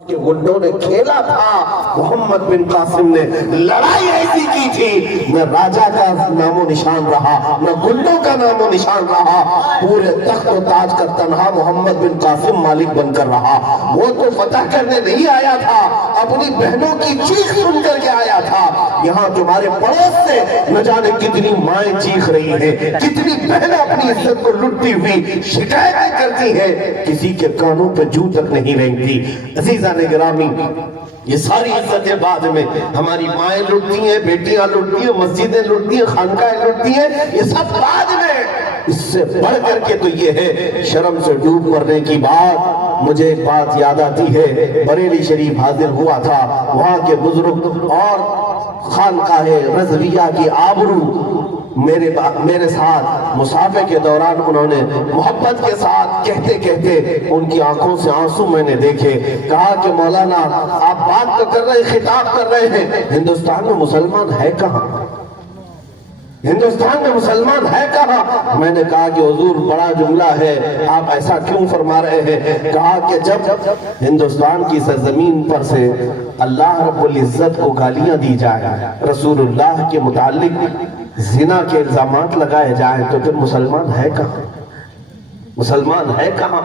کہ گنڈوں نے کھیلا تھا، محمد بن قاسم نے لڑائی ایسی کی تھی، نہ راجہ کا نام و نشان رہا، نہ گنڈوں کا نام و نشان رہا، پورے تخت و تاج کا تنہا محمد بن قاسم مالک بن کر رہا۔ وہ تو فتح کرنے نہیں آیا تھا، اپنی بہنوں کی چیخ سن کر کے آیا تھا۔ یہاں تمہارے پڑوس سے نہ جانے کتنی مائیں چیخ رہی ہیں، کتنی بہنیں اپنی عزت کو لٹتی ہوئی شکایتیں کرتی ہیں، کسی کے کانوں پہ جو تک نہیں رینگتی۔ عزیزان گرامی، یہ ساری عزتیں بعد میں، ہماری مائیں لٹتی ہیں، بیٹیاں لٹتی ہیں، مسجدیں لٹتی ہیں، خانقاہیں لٹتی ہیں، یہ سب بعد میں۔ اس سے بڑھ کر کے تو یہ ہے شرم سے ڈوب مرنے کی بات۔ مجھے ایک بات یاد آتی ہے، بریلی شریف حاضر ہوا تھا، وہاں کے بزرگ اور خانقاہ رضویہ کی آبرو میرے ساتھ مصافحے کے دوران انہوں نے محبت کے ساتھ کہتے کہتے ان کی آنکھوں سے آنسو میں نے دیکھے۔ کہا کہ مولانا آپ بات تو کر رہے ہیں، خطاب کر رہے ہیں، ہندوستان میں مسلمان ہے کہاں؟ ہندوستان میں مسلمان ہے کہاں؟ میں نے کہا کہ حضور بڑا جملہ ہے، آپ ایسا کیوں فرما رہے ہیں؟ کہا کہ جب ہندوستان کی سرزمین پر سے اللہ رب العزت کو گالیاں دی جائیں، رسول اللہ کے متعلق زنا کے الزامات لگائے جائیں، تو پھر مسلمان ہے کہاں؟ مسلمان ہے کہاں؟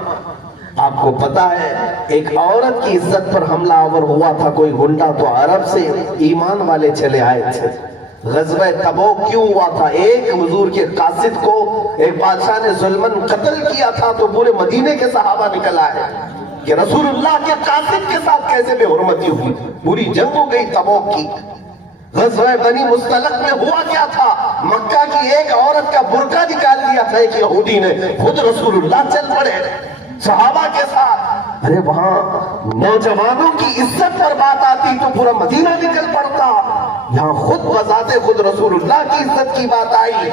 آپ کو پتا ہے ایک عورت کی عزت پر حملہ آور ہوا تھا کوئی گنڈا، تو عرب سے ایمان والے چلے آئے تھے۔ غزوہ تبوک کیوں ہوا تھا؟ ایک حضور کے قاصد کو ایک بادشاہ نے ظلمن قتل کیا تھا، تو پورے مدینے کے صحابہ نکل آئے کہ رسول اللہ کے قاصد کے ساتھ کیسے بے حرمتی ہوئی۔ پوری جنگ ہو گئی تبوک کی۔ غزوہ بنی مستلق میں ہوا کیا تھا؟ مکہ کی ایک عورت کا برقع نکال دیا تھا ایک یہودی نے، خود رسول اللہ چل پڑے صحابہ کے ساتھ۔ ارے وہاں نوجوانوں کی عزت پر بات آتی تو پورا مدینہ نکل پڑتا، یہاں خود بذات خود رسول اللہ کی عزت کی بات آئی۔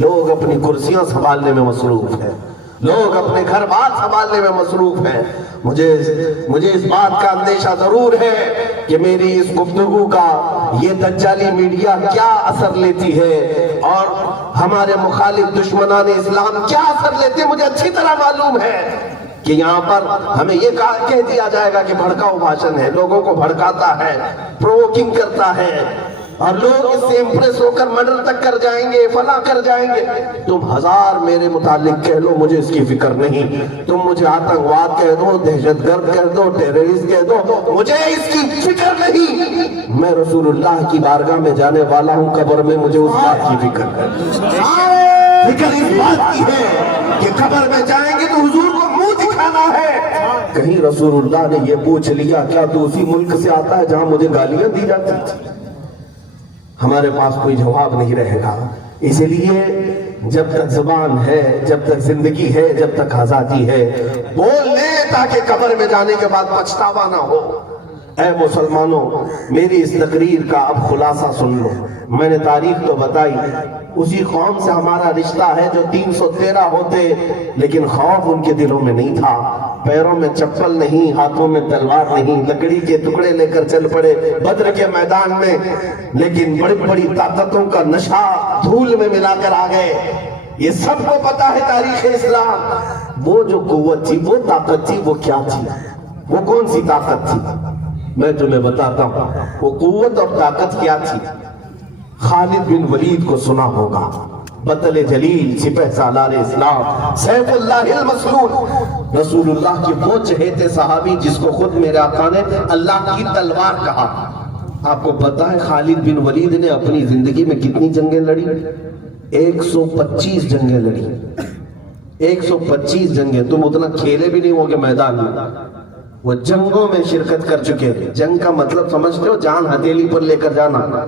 لوگ اپنی کرسیاں سنبھالنے میں مصروف ہیں، لوگ اپنے گھر بار سنبھالنے میں مصروف ہیں۔ مجھے اس بات کا اندیشہ ضرور ہے کہ میری اس گفتگو کا یہ دجالی میڈیا کیا اثر لیتی ہے اور ہمارے مخالف دشمنان اسلام کیا اثر لیتے ہیں، مجھے اچھی طرح معلوم ہے کہ یہاں پر ہمیں یہ کہہ دیا جائے گا کہ بھڑکاؤ بھاشن ہے، لوگوں کو بھڑکاتا ہے، پرووکنگ کرتا ہے، اور لوگ اس سے امپریس ہو کر مرڈر تک کر جائیں گے، فلاں کر جائیں گے۔ تم ہزار میرے متعلق کہہ لو، مجھے اس کی فکر نہیں۔ تم مجھے آتنکواد کہہ دو، دہشت گرد کہہ دو، ٹیررسٹ کہہ دو، مجھے اس کی فکر نہیں۔ میں رسول اللہ کی بارگاہ میں جانے والا ہوں، قبر میں مجھے اس بات کی فکر ہے۔ فکر اس بات کی ہے کہ قبر میں جائیں گے تو حضور کو منہ دکھانا ہے۔ کہیں رسول اللہ نے یہ پوچھ لیا کیا تو اسی ملک سے آتا ہے جہاں مجھے گالیاں دی جاتی تھی؟ ہمارے پاس کوئی جواب نہیں رہے گا۔ اسی لیے جب تک زبان ہے، جب تک زندگی ہے، جب تک آزادی ہے، بول لے تاکہ قبر میں جانے کے بعد پچھتاوا نہ ہو۔ اے مسلمانوں، میری اس تقریر کا اب خلاصہ سن لو۔ میں نے تاریخ تو بتائی، اسی قوم سے ہمارا رشتہ ہے جو 313 ہوتے، لیکن خوف ان کے دلوں میں نہیں تھا، پیروں میں چپل نہیں، ہاتھوں میں تلوار نہیں، لکڑی کے ٹکڑے لے کر چل پڑے بدر کے میدان میں، لیکن بڑی بڑی طاقتوں کا نشہ دھول میں ملا کر آ گئے۔ یہ سب کو پتا ہے تاریخ اسلام۔ وہ جو قوت تھی، وہ طاقت تھی، وہ کیا تھی؟ وہ کون سی طاقت تھی؟ میں تمہیں بتاتا ہوں وہ قوت اور طاقت کیا تھی۔ خالد بن ولید کو سنا ہوگا، بطل جلیل، سپہ سالار اسلام، سیف اللہ المسلول، رسول اللہ کی وہ چہیتے صحابی جس کو خود میرے آقا نے اللہ کی تلوار کہا۔ آپ کو پتا ہے خالد بن ولید نے اپنی زندگی میں کتنی جنگیں لڑی؟ 125 جنگیں لڑی، 125 جنگیں۔ تم اتنا کھیلے بھی نہیں ہوگے میدان میں، وہ جنگوں میں شرکت کر چکے ہیں۔ جنگ کا مطلب سمجھتے ہو؟ جان ہتھیلی پر لے کر جانا،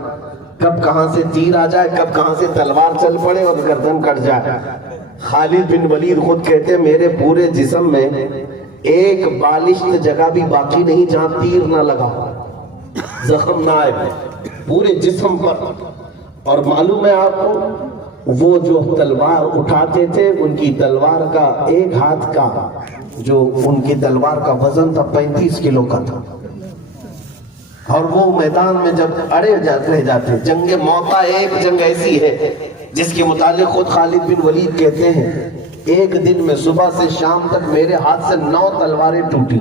کب کہاں سے تیر آ جائے، کب کہاں سے تلوار چل پڑے اور گردن کٹ جائے۔ خالد بن ولید خود کہتے ہیں میرے پورے جسم میں ایک بالشت جگہ بھی باقی نہیں جہاں تیر نہ لگا، زخم نہ آئے پورے جسم پر۔ اور معلوم ہے آپ کو وہ جو تلوار اٹھاتے تھے، ان کی تلوار کا ایک ہاتھ کا جو ان کی تلوار کا وزن تھا 35 کلو کا تھا، اور وہ میدان میں جب اڑے رہ جاتے۔ جنگ موتا ایک جنگ ایسی ہے جس کے متعلق خود خالد بن ولید کہتے ہیں ایک دن میں صبح سے شام تک میرے ہاتھ سے 9 تلواریں ٹوٹی،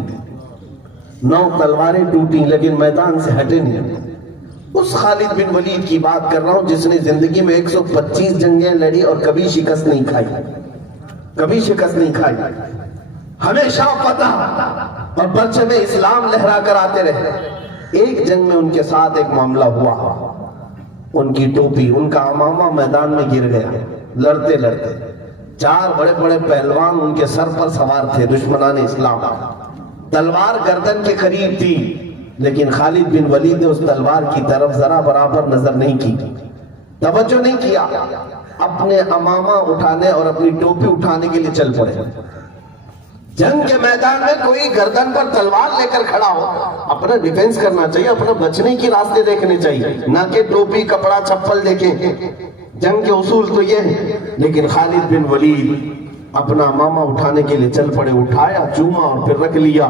9 تلواریں ٹوٹی لیکن میدان سے ہٹے نہیں. اس خالد بن ولید کی بات کر رہا ہوں جس نے زندگی میں 125 جنگیں لڑی اور کبھی شکست نہیں کھائی, کبھی شکست نہیں کھائی, ہمیشہ فتح اور پرچم اسلام لہرا کر آتے رہے. ایک جنگ میں ان کے ساتھ ایک معاملہ ہوا, ان کی ٹوپی, ان کا عمامہ میدان میں گر گیا لڑتے لڑتے. 4 بڑے بڑے پہلوان ان کے سر پر سوار تھے دشمنان اسلام. تلوار گردن کے قریب تھی لیکن خالد بن ولید نے اس تلوار کی طرف ذرا برابر نظر نہیں کی, توجہ نہیں کیا. اپنے عمامہ اٹھانے اور اپنی ٹوپی اٹھانے کے لیے چل پڑے. جنگ کے میدان میں کوئی گردن پر تلوار لے کر کھڑا ہو, اپنا ڈیفنس کرنا چاہیے, اپنا بچنے کی راستے دیکھنے چاہیے, نہ کہ ٹوپی کپڑا چپل دیکھیں. جنگ کے اصول تو یہ ہے. لیکن خالد بن ولید اپنا عمامہ اٹھانے کے لیے چل پڑے, اٹھایا, چوما اور پھر رکھ لیا.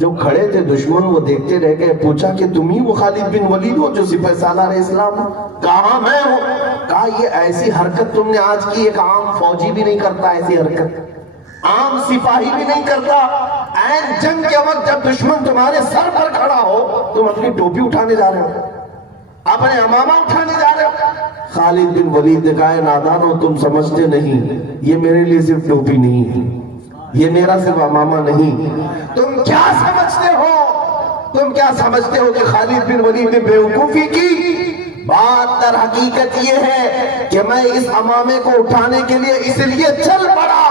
جو کھڑے تھے دشمن وہ دیکھتے رہ گئے. پوچھا کہ تم ہی وہ خالد بن ولید ہو جو سپہ سالار اسلام ہو؟ کہا میں ہوں. کہا یہ ایسی حرکت تم نے آج کی, ایک عام فوجی بھی نہیں کرتا ایسی حرکت, عام سپاہی بھی نہیں کرتا. این جنگ کے وقت جب دشمن تمہارے سر پر کھڑا ہو تم اپنی ٹوپی اٹھانے جا رہے ہو, اپنے عمامہ اٹھانے جا رہے ہو. خالد بن ولید نے کہا نادانو تم سمجھتے نہیں, یہ میرے لیے صرف ٹوپی نہیں ہے, یہ میرا صرف عمامہ نہیں. تم کیا سمجھتے ہو, تم کیا سمجھتے ہو کہ خالد بن ولید نے بیوقوفی کی؟ بات در حقیقت یہ ہے کہ میں اس عمامے کو اٹھانے کے لیے اس لیے چل پڑا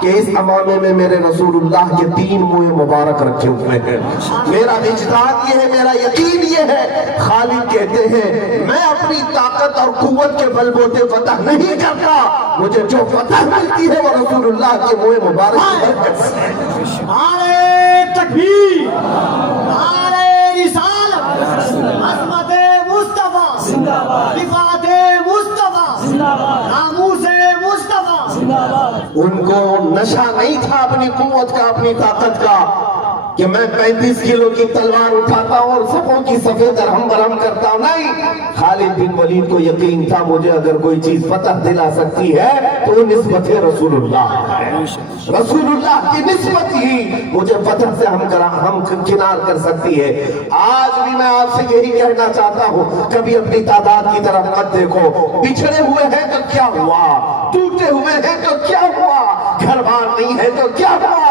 کہ اس عمامے میں میرے رسول اللہ کے 3 منہ مبارک رکھے ہوئے ہیں. میرا اجتہاد یہ ہے, میرا یقین یہ ہے. خالد کہتے ہیں میں اپنی طاقت اور قوت کے بل بوتے فتح نہیں کرتا, مجھے جو فتح ملتی ہے وہ رسول اللہ کے منہ مبارک کی برکت سے. نعرہ تکبیر, نعرہ رسالت, عظمت مصطفیٰ, رفعت مصطفیٰ, ناموس مصطفیٰ. ان کو نشہ نہیں تھا اپنی قوت کا, اپنی طاقت کا, کہ میں 35 کلو کی تلوار اٹھاتا ہوں اور صفوں کی صفیں درہم برہم کرتا ہوں. نہیں, خالد بن ولید کو یقین تھا مجھے اگر کوئی چیز فتح دلا سکتی ہے تو وہ نسبت رسول اللہ ہے. رسول اللہ کی نسبت ہی مجھے فتح سے ہم کنار کر سکتی ہے. آج بھی میں آپ سے یہی کہنا چاہتا ہوں, کبھی اپنی تعداد کی طرف مت دیکھو. بچھڑے ہوئے ہیں تو کیا ہوا, ٹوٹے ہوئے ہیں تو کیا ہوا, گھر بار نہیں ہے تو کیا ہوا.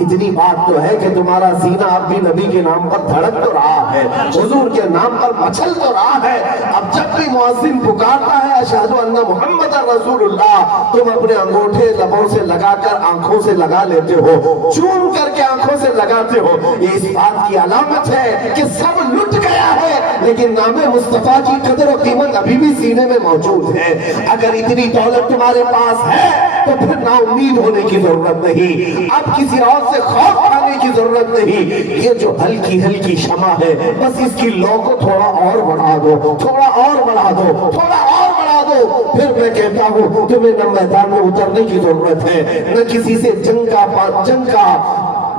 اتنی بات تو ہے کہ تمہارا سینہ اب بھی نبی کے نام پر دھڑک تو رہا ہے, حضور کے نام پر مچل تو رہا ہے. اب جب بھی مؤذن پکارتا ہے اشہد ان محمد رسول اللہ, تم اپنے انگوٹھے لبوں سے لگا کر آنکھوں سے لگا لیتے ہو, چوم کر کے آنکھوں سے لگاتے ہو. یہ اس بات کی علامت ہے کہ سب لٹ گیا ہے لیکن نام مصطفیٰ کی قدر و قیمت ابھی بھی سینے میں موجود ہے. اگر اتنی دولت تمہارے پاس ہے تو پھر نا امید ہونے کی ضرورت نہیں, اب کسی اور سے خوف کھانے کی ضرورت نہیں. یہ جو ہلکی ہلکی شمع ہے بس اس کی لو کو تھوڑا اور بڑھا دو, تھوڑا اور بڑھا دو, تھوڑا اور بڑھا دو. پھر میں کہتا ہوں تمہیں نہ میدان میں اترنے کی ضرورت ہے, نہ کسی سے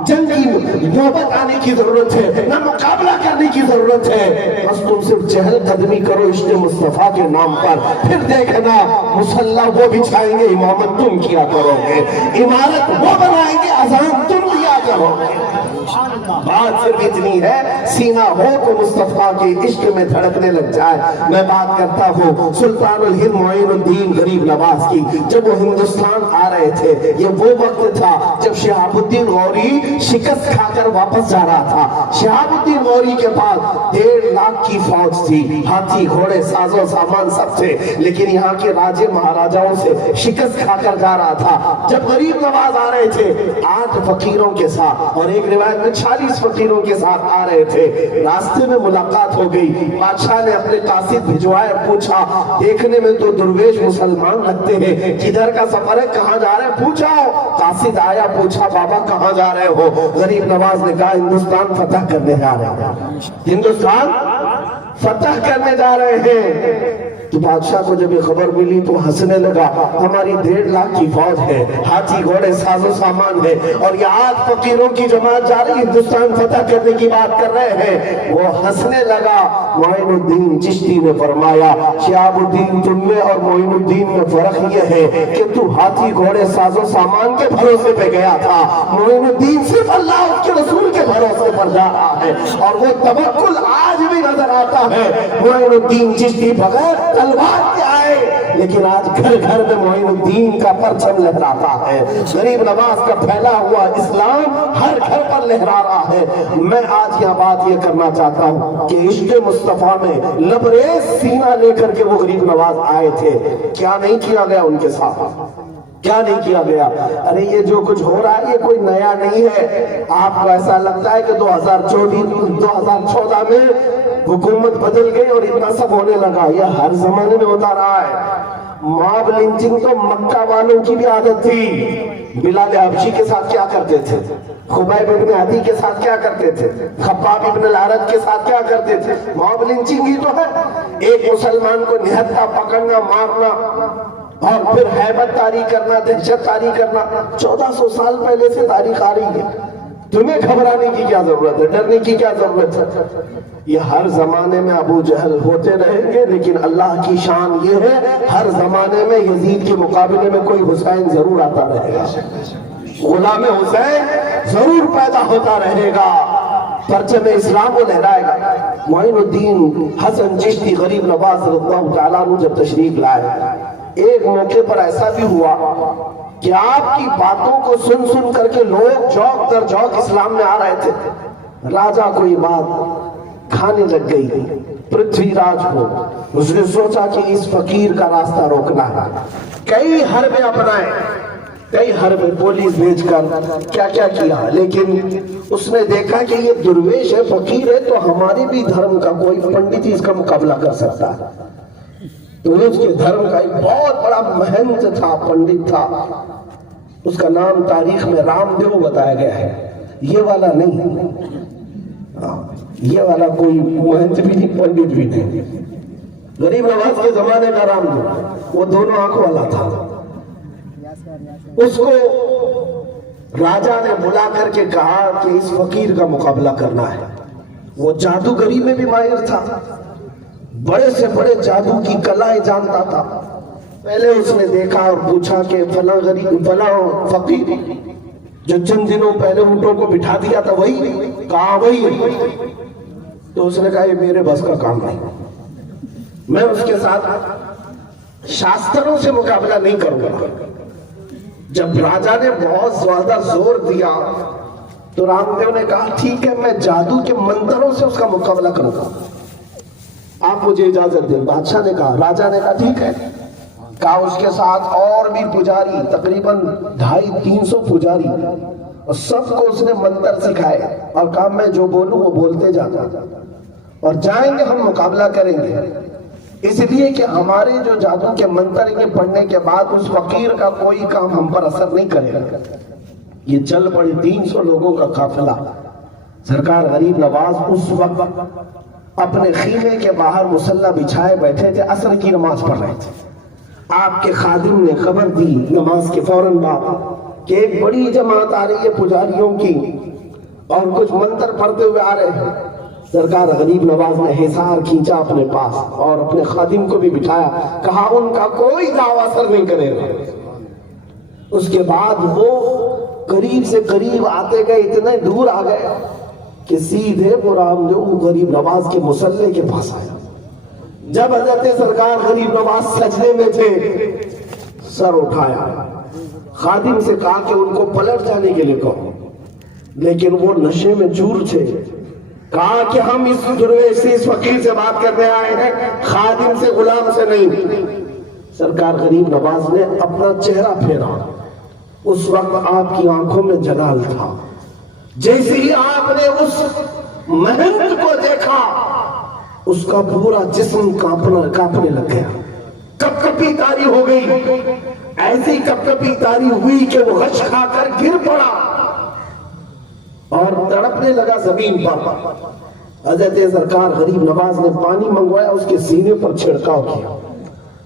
جنگ کی نوبت آنے کی ضرورت ہے, نہ مقابلہ کرنے کی ضرورت ہے. بس تم صرف چہل قدمی کرو عشق مصطفیٰ کے نام پر, پھر دیکھنا مصلی وہ بچھائیں گے, امامت تم کیا کرو گے, عمارت وہ بنائیں گے, اذان تم کیا کرو گے. بات صرف اتنی ہے, سینہ ہو تو مصطفیٰ کے عشق میں دھڑکنے لگ جائے. میں بات کرتا ہوں سلطان الہند معین الدین غریب نواز کی. جب وہ ہندوستان آ رہے تھے, یہ وہ وقت تھا جب شہاب الدین غوری شکست کھا کر واپس جا رہا تھا. شہاب الدین غوری کے پاس 1.5 لاکھ کی فوج تھی, ہاتھی گھوڑے ساز و سامان سب تھے, لیکن یہاں کے راجے مہاراجاؤں سے شکست کھا کر جا رہا تھا. جب غریب نواز آ رہے تھے 8 فقیروں کے ساتھ اور ایک روایت میں 40 فقیروں کے ساتھ آ رہے تھے, راستے میں ملاقات ہو گئی. بادشاہ نے اپنے قاصد بھجوائے, پوچھا دیکھنے میں تو درویش مسلمان لگتے ہیں, کدھر کا سفر ہے, کہاں جا رہے ہیں, پوچھا. قاصد آیا, پوچھا بابا کہاں جا رہے ہو. غریب نواز نے کہا ہندوستان فتح کرنے جا رہے ہیں, ہندوستان فتح کرنے جا رہے ہیں. تو بادشاہ کو جب یہ خبر ملی تو ہنسنے لگا، ہماری 1.5 لاکھ کی فوج ہے، ہاتھی گھوڑے ساز و سامان ہے، اور یہ آج فقیروں کی جماعت جا رہی ہندوستان فتح کرنے کی بات کر رہے ہیں۔ وہ ہنسنے لگا۔ معین الدین چشتی نے فرمایا، شہاب الدین تم میں اور معین الدین میں فرق یہ ہے کہ تو ہاتھی گھوڑے ساز و سامان کے بھروسے پہ گیا تھا، معین الدین صرف اللہ اس کے رسول کے بھروسے پر جا رہا ہے، اور وہ توکل آج بھی نظر آتا ہے۔ معین الدین چشتی بغیر تلوار کے آئے، لیکن آج گھر گھر میں معین الدین کا پرچم لہراتا ہے۔ غریب نواز کا پھیلا ہوا اسلام ہر گھر پر لہرا رہا ہے۔ میں آج یہ بات یہ کرنا چاہتا ہوں کہ عشق مصطفیٰ میں لبریز سینہ لے کر کے وہ غریب نواز آئے تھے، کیا نہیں کیا گیا ان کے ساتھ؟ کیا نہیں کیا گیا؟ ارے یہ جو کچھ ہو رہا ہے یہ کوئی نیا نہیں ہے۔ آپ کو ایسا لگتا ہے کہ 2014 میں حکومت بدل گئی اور اتنا سب ہونے لگا، یہ ہر زمانے میں ہوتا رہا ہے۔ ماب لنچنگ تو مکہ والوں کی بھی عادت تھی۔ بلال حبشی کے ساتھ کیا کرتے تھے، خبیب ابن عدی کے ساتھ کیا کرتے تھے، خباب ابن العرج کے ساتھ کیا کرتے تھے، ماب لنچنگ ہی تو ہے۔ ایک مسلمان کو نہتھا پکڑنا، مارنا، اور پھر ہیبت طاری کرنا، دہشت طاری کرنا۔ 1400 سال پہلے سے تاریخ آ رہی ہے، تمہیں گھبرانے کی کیا ضرورت ہے، ڈرنے کی کیا ضرورت ہے؟ یہ ہر زمانے میں ابو جہل ہوتے رہیں گے، لیکن اللہ کی شان یہ ہے ہر زمانے میں یزید کے مقابلے میں کوئی حسین ضرور آتا رہے گا، غلام حسین ضرور پیدا ہوتا رہے گا، پرچم اسلام کو لہرائے گا۔ معین الدین حسن چشتی غریب نواز رضی اللہ تعالیٰ عنہ جب تشریف لائے، ایک موقع پر ایسا بھی ہوا کہ آپ کی باتوں کو سن سن کر کے لوگ جوک در جوک اسلام میں آ رہے تھے۔ راجہ کو یہ بات کھانے لگ گئی، پرتھوی راج کو۔ اس نے سوچا کہ اس فقیر کا راستہ روکنا ہے، کئی حربیں اپنائے، کئی حربیں پولیس بھیج کر کیا کیا کیا، لیکن اس نے دیکھا کہ یہ درویش ہے، فقیر ہے، تو ہمارے بھی دھرم کا کوئی پنڈت ہی اس کا مقابلہ کر سکتا ہے۔ تو اس کے دھرم کا ایک بہت بڑا مہنت تھا، پنڈت تھا، اس کا نام تاریخ میں رام دیو بتایا گیا ہے، یہ والا نہیں، یہ والا کوئی مہنت بھی نہیں، پنڈت بھی نہیں، غریب نواز کے زمانے کا رام دیو، وہ دونوں آنکھوں والا تھا۔ اس کو راجہ نے بلا کر کے کہا کہ اس فقیر کا مقابلہ کرنا ہے۔ وہ جادوگری میں بھی ماہر تھا، بڑے سے بڑے جادو کی کلائیں جانتا تھا۔ پہلے اس نے دیکھا اور پوچھا کہ فلاں فقیر جو چند دنوں پہلے اونٹوں کو بٹھا دیا تھا وہی؟ کہا وہی۔ تو اس نے کہا یہ میرے بس کا کام نہیں، میں اس کے ساتھ شاستروں سے مقابلہ نہیں کروں گا۔ جب راجہ نے بہت زیادہ زور دیا تو رام دیو نے کہا ٹھیک ہے، میں جادو کے منتروں سے اس کا مقابلہ کروں گا، آپ مجھے اجازت دیں۔ بادشاہ نے کہا، راجہ نے کہا ٹھیک ہے۔ کہا اس کے ساتھ اور بھی پجاری، تقریباً 250-300 پجاری، اور سب کو اس نے منتر سکھائے اور کہا میں جو بولوں وہ بولتے جانا، اور جائیں گے ہم مقابلہ کریں گے، اس لیے کہ ہمارے جو جادو کے منتر کے پڑھنے کے بعد اس فقیر کا کوئی کام ہم پر اثر نہیں کرے گا۔ یہ چل پڑے 300 لوگوں کا قافلہ۔ سرکار غریب نواز اس وقت اپنے خیمے کے باہر مصلی بچھائے بیٹھے تھے، عصر کی نماز پڑھ رہے تھے۔ آپ کے خادم نے خبر دی نماز کے فوراً بعد کہ ایک بڑی جماعت آ رہی ہے پجاریوں کی، اور کچھ منتر پڑھتے ہوئے آ رہے ہیں۔ سرکار غریب نواز نے حصار کھینچا اپنے پاس اور اپنے خادم کو بھی بٹھایا، کہا ان کا کوئی دعویٰ اثر نہیں کرے گا۔ اس کے بعد وہ قریب سے قریب آتے گئے، اتنے دور آ گئے کہ سیدھے وہ رام دیو غریب نواز کے مصلی کے پاس آیا۔ جب حضرت سرکار غریب نواز سجدے میں تھے، سر اٹھایا، خادم سے کہا کہ ان کو پلٹ جانے کے لیے کہو، لیکن وہ نشے میں چور تھے۔ کہا کہ ہم اس درویش سے، اس فقیر سے بات کرنے آئے ہیں، خادم سے، غلام سے نہیں۔ سرکار غریب نواز نے اپنا چہرہ پھیرا، اس وقت آپ کی آنکھوں میں جلال تھا۔ جیسے ہی آپ نے اس مہنت کو دیکھا، اس کا پورا جسم کانپنے لگ گیا، کپ کپی تاری ہو گئی، ایسی کپ کپی تاری ہوئی کہ وہ غش کھا کر گر پڑا اور تڑپنے لگا زمین پر۔ حضرت سرکار غریب نواز نے پانی منگوایا، اس کے سینے پر چھڑکاؤ کیا،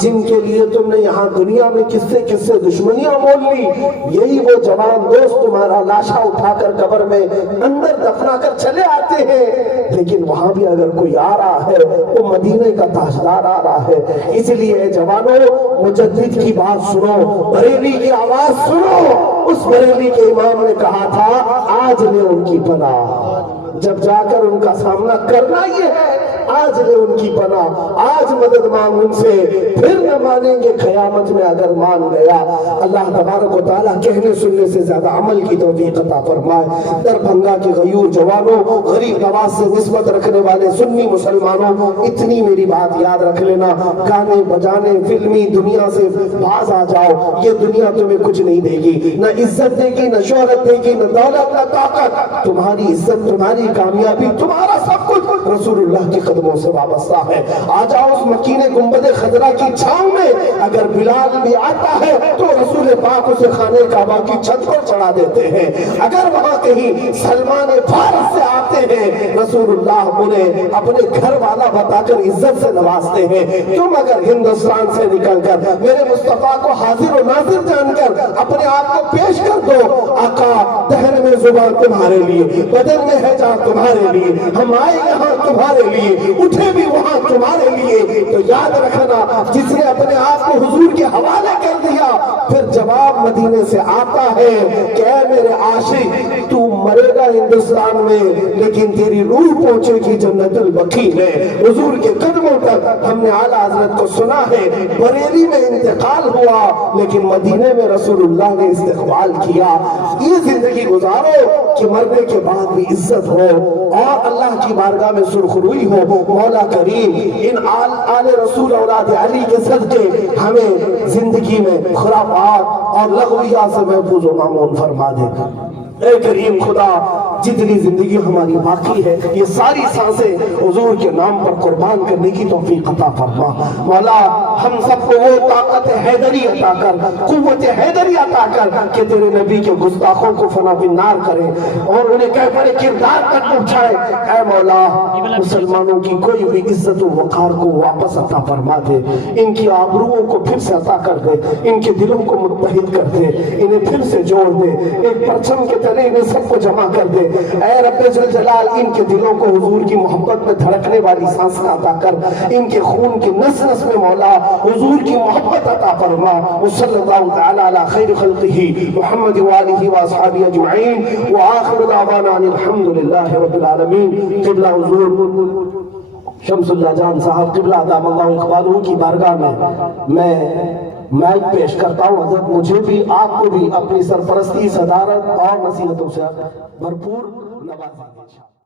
جن کے لیے تم نے یہاں دنیا میں کس سے دشمنیاں مول لی، یہی وہ جوان دوست تمہارا لاشا اٹھا کر قبر میں اندر دفنا کر چلے آتے ہیں، لیکن وہاں بھی اگر کوئی آ رہا ہے وہ مدینے کا تاجدار آ رہا ہے۔ اس لیے جوانوں، مجدد کی بات سنو، بریلی کی آواز سنو۔ اس بریلی کے امام نے کہا تھا آج لے ان کی پناہ، جب جا کر ان کا سامنا کرنا یہ ہے، آج لے ان کی پناہ، آج مدد مانگ ان سے، پھر نہ مانیں گے قیامت میں اگر مان گیا۔ اللہ تبارک و تعالیٰ کہنے سننے سے زیادہ عمل کی توفیق عطا فرمائے۔ دربھنگا کے غیور جوانوں، غریب نواز سے نسبت رکھنے والے سنی مسلمانوں، اتنی میری بات یاد رکھ لینا، گانے بجانے فلمی دنیا سے باز آ جاؤ، یہ دنیا تمہیں کچھ نہیں دے گی، نہ عزت دے گی، نہ شہرت دے گی، نہ دولت، نہ طاقت۔ تمہاری عزت، تمہاری کامیابی، تمہارا سب کچھ رسول اللہ کے قدموں سے وابستہ ہے۔ آ جاؤ اس مکین گنبد خضرا کی چھاؤں میں، اگر بلال بھی آتا ہے تو رسول پاک اسے خانے کعبہ کی چھت پر چڑھا دیتے ہیں، اگر وہاں کہیں سلمان فارس سے آتے ہیں رسول اللہ انہیں اپنے گھر والا بتا کر عزت سے نوازتے ہیں۔ تم اگر ہندوستان سے نکل کر میرے مصطفیٰ کو حاضر و ناظر جان کر اپنے آپ کو پیش کر دو، آقا دہن میں زبان تمہارے لیے، بدن میں ہے جان تمہارے لیے، ہم آئے یہاں تمہارے لیے، اٹھے بھی وہاں تمہارے لیے، تو یاد رکھنا جس نے اپنے آپ کو حضور کے حوالے کر دیا پھر جواب مدینے سے آتا ہے کہ اے میرے عاشق تو مرے گا ہندوستان میں لیکن تیری روح پہنچے گی جنت البقیع میں۔ حضور کے قدموں تک ہم نے اعلیٰ حضرت کو سنا ہے، بریلی میں انتقال ہوا لیکن مدینے میں رسول اللہ نے استقبال کیا۔ یہ زندگی گزارو کہ مرنے کے بعد بھی عزت ہو اور اللہ کی بارگاہ میں سرخروئی ہو۔ مولا کریم ان آل رسول اولاد علی کے صدقے ہمیں زندگی میں خرافات اور لغویات سے محفوظ و مامون فرما دے۔ اے کریم خدا، جتنی زندگی ہماری باقی ہے یہ ساری سانسیں حضور کے نام پر قربان کرنے کی توفیق عطا فرما۔ مولا ہم سب کو وہ طاقت حیدری عطا کر، قوت حیدری عطا کر کہ تیرے نبی کے گستاخوں کو فنا بالنار کرے اور انہیں کیفر کردار تک پہنچائے۔ اے مولا مسلمانوں کی کوئی بھی عزت و وقار کو واپس عطا فرما دے، ان کی آبروؤں کو پھر سے عطا کر دے، ان کے دلوں کو متحد کر دے، انہیں پھر سے جوڑ دے، ایک پرچم کے تلے انہیں سب کو جمع کر دے۔ اے رب ذوالجلال ان کے دلوں کو حضور کی محبت میں دھڑکنے والی سانس عطا کر، ان کے خون کی نس نس میں مولا حضور کی محبت عطا فرما۔ وصلی اللہ تعالی علی خیر خلقہ محمد وآلہ واصحابہ اجمعین وآخر دعوانا ان الحمد للہ رب العالمین۔ قبلہ حضور شمس اللہ جان صاحب قبلہ دام اللہ اقبالہ کی بارگاہ میں مائک پیش کرتا ہوں۔ حضرت مجھے بھی آپ کو بھی اپنی سرپرستی، صدارت اور نصیحتوں سے بھرپور نوازیں۔